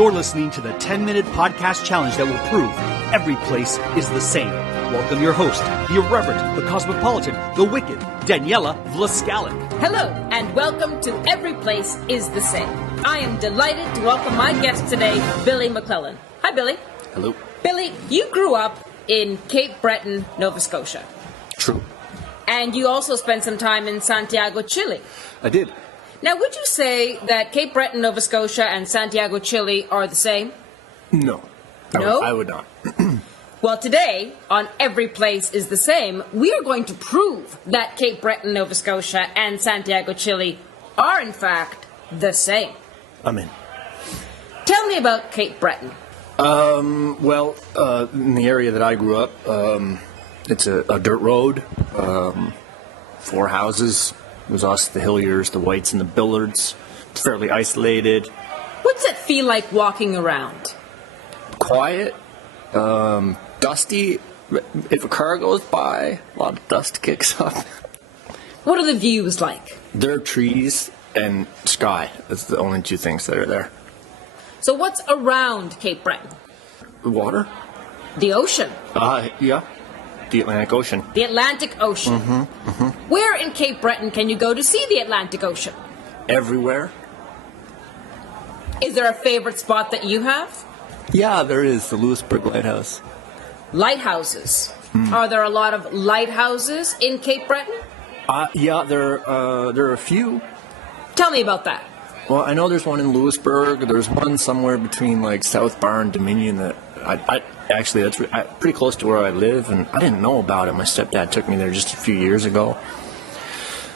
You're listening to the 10-minute podcast challenge that will prove every place is the same. Welcome your host, the irreverent, the cosmopolitan, the wicked, Daniela Vlaskalic. Hello, and welcome to Every Place Is The Same. I am delighted to welcome my guest today, Billy McLellan. Hi, Billy. Hello. Billy, you grew up in Cape Breton, Nova Scotia. True. And you also spent some time in Santiago, Chile. I did. Now, would you say that Cape Breton, Nova Scotia and Santiago, Chile are the same? No. No? I would not. Well, today, on Every Place Is The Same, we are going to prove that Cape Breton, Nova Scotia and Santiago, Chile are, in fact, the same. I'm in. Tell me about Cape Breton. In the area that I grew up, it's a dirt road, 4 houses. It was us, the Hilliers, the Whites, and the Billards. It's fairly isolated. What's it feel like walking around? Quiet, dusty. If a car goes by, a lot of dust kicks up. What are the views like? There are trees and sky. That's the only 2 things that are there. So what's around Cape Breton? Water? The ocean. Yeah. The Atlantic Ocean. The Atlantic Ocean. Where in Cape Breton can you go to see the Atlantic Ocean? Everywhere. Is there a favorite spot that you have? Yeah, there is. The Lewisburg Lighthouse. Lighthouses. Are there a lot of lighthouses in Cape Breton? Yeah, there are a few. Tell me about that. Well, I know there's one in Lewisburg. There's one somewhere between like South Bar and Dominion that that's pretty close to where I live, and I didn't know about it. My stepdad took me there just a few years ago.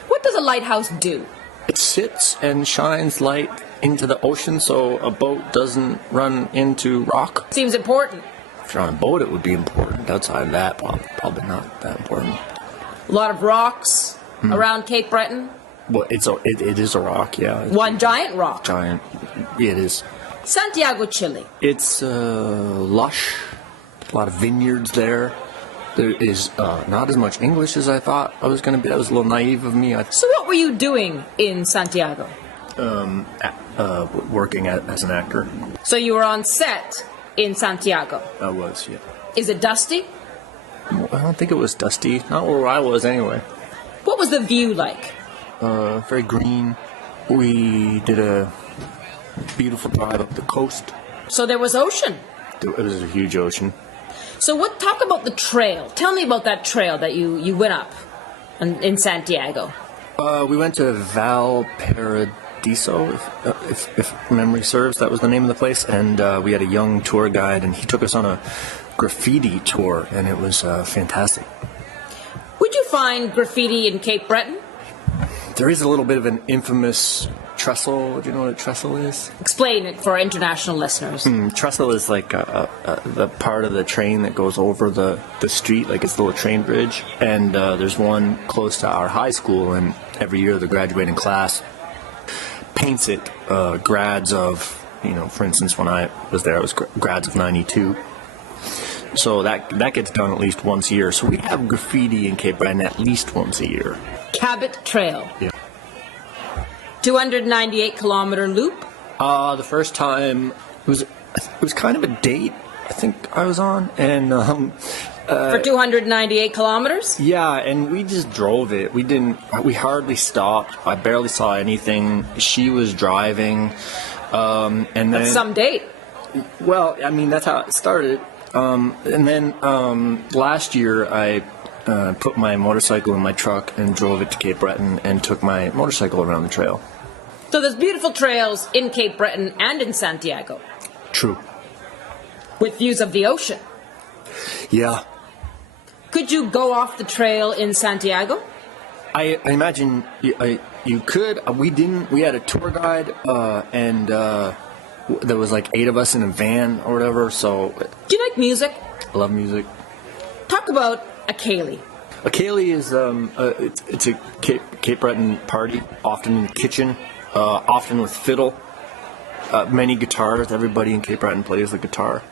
What does a lighthouse do? It sits and shines light into the ocean so a boat doesn't run into rock. Seems important. If you're on a boat, it would be important. Outside of that, probably not that important. A lot of rocks around Cape Breton. Well, it is a rock, yeah. One giant rock. Giant. Yeah, it is. Santiago, Chile. It's lush. A lot of vineyards there. There is not as much English as I thought I was going to be. That was a little naive of me. So what were you doing in Santiago? Working as an actor. So you were on set in Santiago? I was, yeah. Is it dusty? I don't think it was dusty. Not where I was, anyway. What was the view like? Very green. We did a beautiful drive up the coast. So there was ocean? It was a huge ocean. So talk about the trail. Tell me about that trail that you went up in Santiago. We went to Valparaiso, if memory serves. That was the name of the place. And we had a young tour guide, and he took us on a graffiti tour, and it was fantastic. Would you find graffiti in Cape Breton? There is a little bit of an infamous trestle. Do you know what a trestle is? Explain it for our international listeners. Trestle is like the part of the train that goes over the street, like it's a little train bridge. And there's one close to our high school, and every year the graduating class paints it grads of, for instance, when I was there, it was grads of 92. So that gets done at least once a year. So we have graffiti in Cape Breton at least once a year. Cabot Trail. Yeah. 298 kilometer loop. The first time it was kind of a date I think I was on, and for 298 kilometers. Yeah, and we just drove it. We hardly stopped. I barely saw anything. She was driving, and then That's some date. Well, I mean that's how it started. And then last year I put my motorcycle in my truck and drove it to Cape Breton and took my motorcycle around the trail. So there's beautiful trails in Cape Breton and in Santiago. True. With views of the ocean. Yeah. Could you go off the trail in Santiago? I imagine you could. We didn't. We had a tour guide, and there was like 8 of us in a van or whatever. So. Do you like music? I love music. Talk about a ceilidh. A ceilidh is it's a Cape Breton party, often in the kitchen, often with fiddle, many guitars. Everybody in Cape Breton plays the guitar.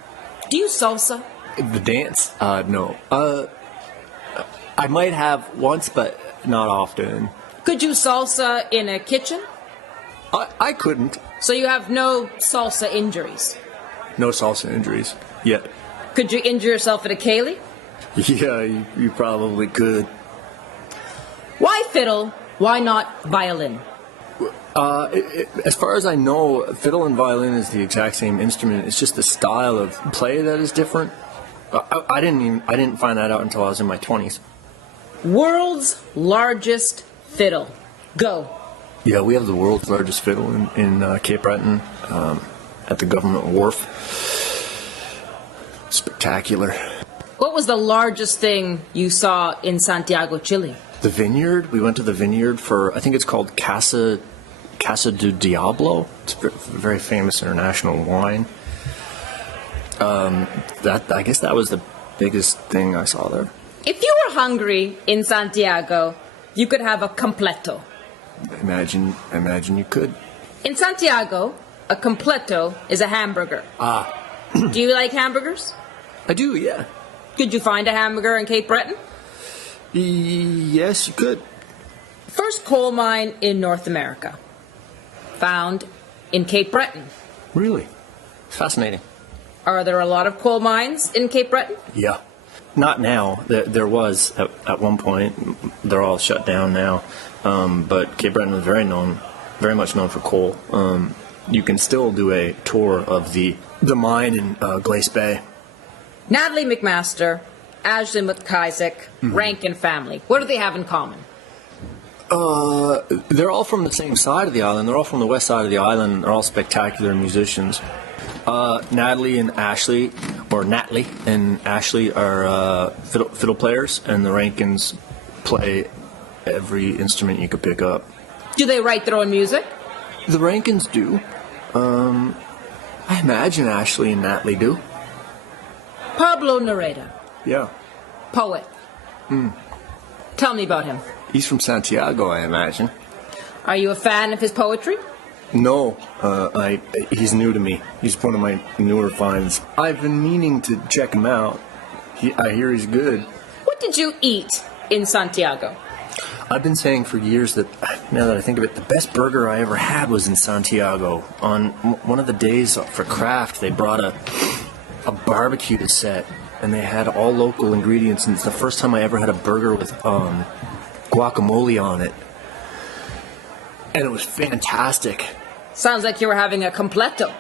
Do you salsa? The dance? No. I might have once, but not often. Could you salsa in a kitchen? I couldn't. So you have no salsa injuries? No salsa injuries yet. Could you injure yourself at a ceilidh? Yeah, you probably could. Why fiddle? Why not violin? As far as I know, fiddle and violin is the exact same instrument. It's just the style of play that is different. I didn't find that out until I was in my 20s. World's largest fiddle. Go. Yeah, we have the world's largest fiddle in Cape Breton at the government wharf. Spectacular. What was the largest thing you saw in Santiago, Chile? The vineyard. We went to the vineyard for, I think it's called Casa do Diablo. It's a very famous international wine. I guess that was the biggest thing I saw there. If you were hungry in Santiago, you could have a completo. Imagine you could. In Santiago, a completo is a hamburger. Do you like hamburgers? I do, yeah. Could you find a hamburger in Cape Breton? Yes, you could. First coal mine in North America. Found in Cape Breton. Really? Fascinating. Are there a lot of coal mines in Cape Breton? Yeah. Not now. There was at one point. They're all shut down now. But Cape Breton was very much known for coal. You can still do a tour of the mine in Glace Bay. Natalie McMaster, Ashley McIsaac, Rankin family. What do they have in common? They're all from the same side of the island. They're all from the west side of the island. They're all spectacular musicians. Natalie and Ashley are fiddle players, and the Rankins play every instrument you could pick up. Do they write their own music? The Rankins do. I imagine Ashley and Natalie do. Pablo Nereda, Yeah. poet. Tell me about him. He's from Santiago, I imagine. Are you a fan of his poetry? No, he's new to me. He's one of my newer finds. I've been meaning to check him out. I hear he's good. What did you eat in Santiago? I've been saying for years that, now that I think of it, the best burger I ever had was in Santiago. On one of the days for craft, they brought a barbecue set, and they had all local ingredients, and it's the first time I ever had a burger with guacamole on it. And it was fantastic. Sounds like you were having a completo.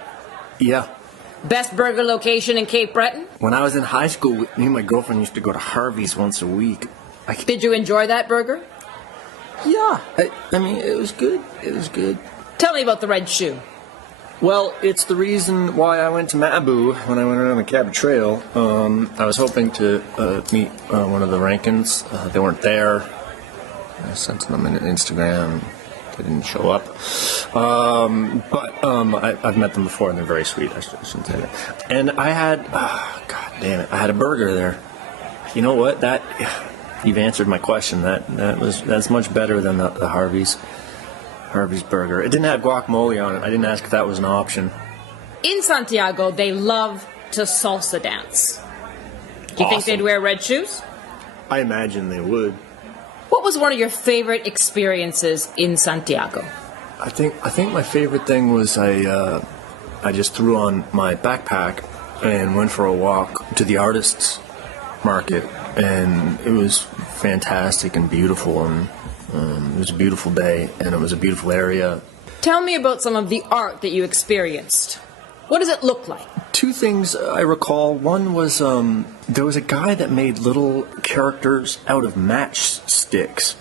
Yeah. Best burger location in Cape Breton? When I was in high school, me and my girlfriend used to go to Harvey's once a week. Did you enjoy that burger? Yeah. I mean, it was good. It was good. Tell me about the red shoe. Well, it's the reason why I went to Malibu when I went around the Cabot Trail. I was hoping to meet one of the Rankins. They weren't there. I sent them an Instagram. They didn't show up. But I've met them before, and they're very sweet. I shouldn't say that. And I had, God damn it, I had a burger there. You know what? You've answered my question. That's much better than the Harvey's burger. It didn't have guacamole on it. I didn't ask if that was an option. In Santiago, they love to salsa dance. Do you think they'd wear red shoes? I imagine they would. What was one of your favorite experiences in Santiago? I think my favorite thing was I just threw on my backpack and went for a walk to the artists market, and it was fantastic and beautiful, and it was a beautiful day, and it was a beautiful area. Tell me about some of the art that you experienced. What does it look like? Two things I recall. One was there was a guy that made little characters out of matchsticks,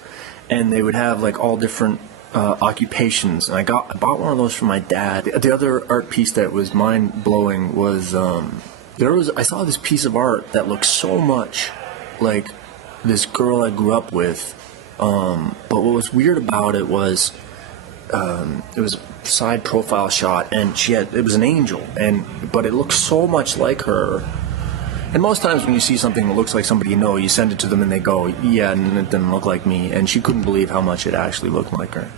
and they would have like all different occupations. And I bought one of those from my dad. The other art piece that was mind blowing was I saw this piece of art that looked so much like this girl I grew up with. But what was weird about it was it was a side profile shot, and it was an angel, but it looked so much like her. And most times when you see something that looks like somebody you know, you send it to them and they go, yeah, and it didn't look like me. And she couldn't believe how much it actually looked like her.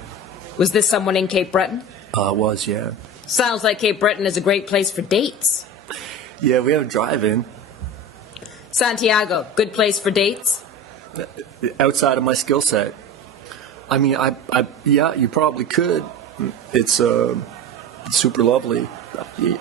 Was this someone in Cape Breton? It was, yeah. Sounds like Cape Breton is a great place for dates. Yeah, we have a drive-in. Santiago, good place for dates? Outside of my skill set. I mean, yeah, you probably could. It's super lovely. It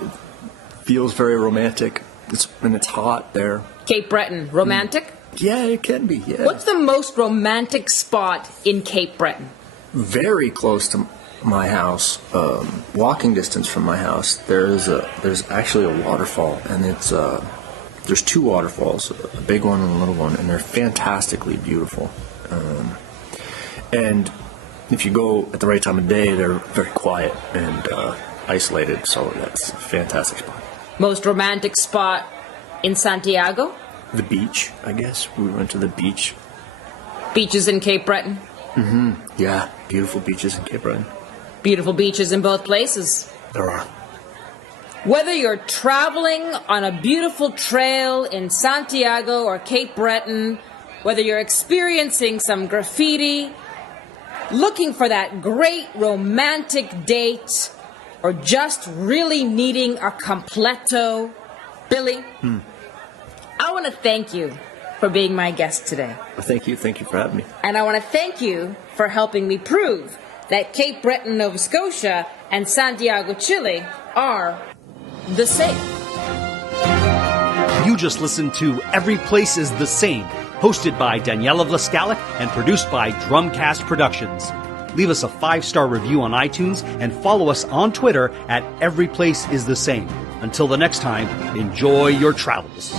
feels very romantic. It's hot there. Cape Breton, romantic? Yeah, it can be, yeah. What's the most romantic spot in Cape Breton? Very close to my house, walking distance from my house, there's actually a waterfall, and there's two waterfalls, a big one and a little one, and they're fantastically beautiful. And if you go at the right time of day, they're very quiet and isolated, so that's a fantastic spot. Most romantic spot in Santiago? The beach, I guess. We went to the beach. Beaches in Cape Breton? Mm-hmm. Yeah, beautiful beaches in Cape Breton. Beautiful beaches in both places. There are. Whether you're traveling on a beautiful trail in Santiago or Cape Breton, whether you're experiencing some graffiti, looking for that great romantic date, or just really needing a completo, Billy, I want to thank you for being my guest today. Well, thank you for having me. And I want to thank you for helping me prove that Cape Breton, Nova Scotia and Santiago, Chile are the same. You just listened to Every Place Is The Same, hosted by Daniela Vlaskalic and produced by Drumcast Productions. Leave us a 5-star review on iTunes and follow us on Twitter at Every Place Is The Same. Until the next time, enjoy your travels.